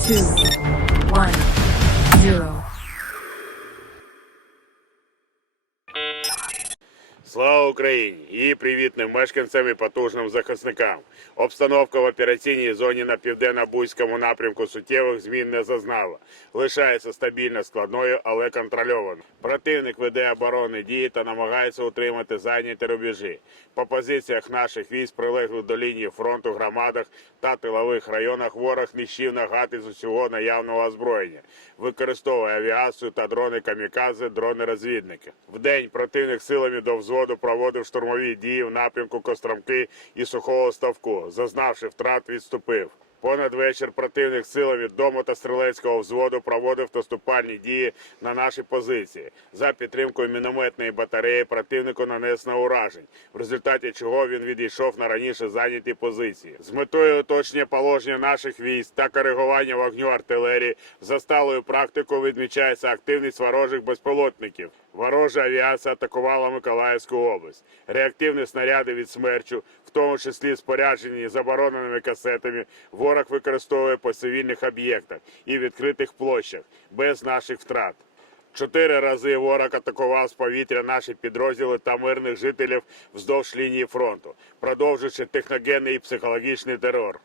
two, one, zero. Слава Україні! Її привітним мешканцям і потужним захисникам. Обстановка в операційній зоні на південно-бузькому напрямку суттєвих змін не зазнала. Лишається стабільно складною, але контрольованою. Противник веде оборонні дії та намагається утримати зайняті рубежі. По позиціях наших військ, прилеглих до лінії фронту, громадах та тилових районах, ворог нищив нагати з усього наявного озброєння, використовує авіацію та дрони камікадзе, дрони-розвідники. Вдень противник силами до взводу проводив штурмові дії в напрямку Костромки і Сухого Ставку. Зазнавши втрат, відступив. Понад вечір противник силами дому та стрілецького взводу проводив наступальні дії на наші позиції. За підтримкою мінометної батареї противнику нанесено уражень, в результаті чого він відійшов на раніше зайняті позиції. З метою уточнення положення наших військ та коригування вогню артилерії за сталою практикою відмічається активність ворожих безпілотників. Ворожа авіація атакувала Миколаївську область. Реактивні снаряди від смерчу, в тому числі споряджені забороненими касетами, ворог використовує по цивільних об'єктах і відкритих площах без наших втрат. Чотири рази ворог атакував з повітря наші підрозділи та мирних жителів вздовж лінії фронту, продовжуючи техногенний і психологічний терор.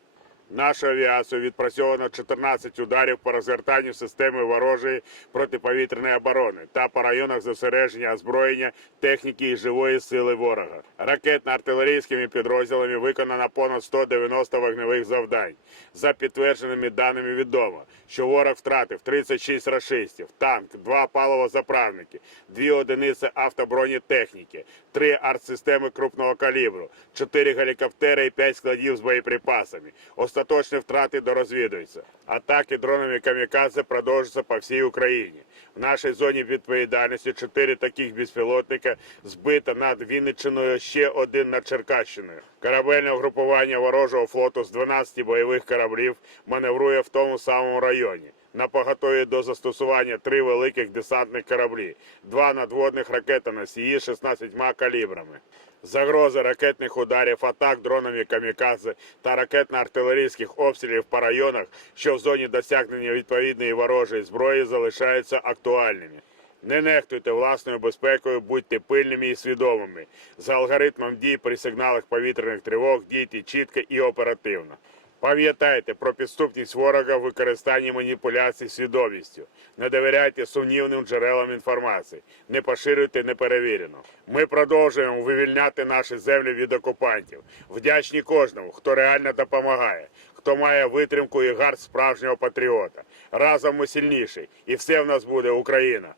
Нашу авіацію відпрацьовано 14 ударів по розгортанню системи ворожої протиповітряної оборони та по районах зосередження озброєння, техніки і живої сили ворога. Ракетно-артилерійськими підрозділами виконано понад 190 вогневих завдань. За підтвердженими даними відомо, що ворог втратив 36 рашистів, танк, два паливозаправники, дві одиниці автобронетехніки, три артсистеми крупного калібру, чотири гелікоптери і п'ять складів з боєприпасами. Остаточні втрати дорозвідуються. Атаки дронами камікадзе продовжуються по всій Україні. В нашій зоні відповідальності чотири таких безпілотника збито над Вінниччиною, ще один над Черкащиною. Корабельне угрупування ворожого флоту з 12 бойових кораблів маневрує в тому самому районі. На поготові до застосування три великих десантних кораблі, два надводних ракетоносії з 16 калібрами. Загрози ракетних ударів, атак дронами камікадзе та ракетно-артилерійських обстрілів по районах, що в зоні досягнення відповідної ворожої зброї, залишаються актуальними. Не нехтуйте власною безпекою, будьте пильними і свідомими. За алгоритмом дій при сигналах повітряних тривог дійте чітко і оперативно. Пам'ятайте про підступність ворога в використанні маніпуляцій свідомістю. Не довіряйте сумнівним джерелам інформації, не поширюйте неперевірено. Ми продовжуємо вивільняти наші землі від окупантів. Вдячні кожному, хто реально допомагає, хто має витримку і гард справжнього патріота. Разом ми сильніші, і все в нас буде Україна.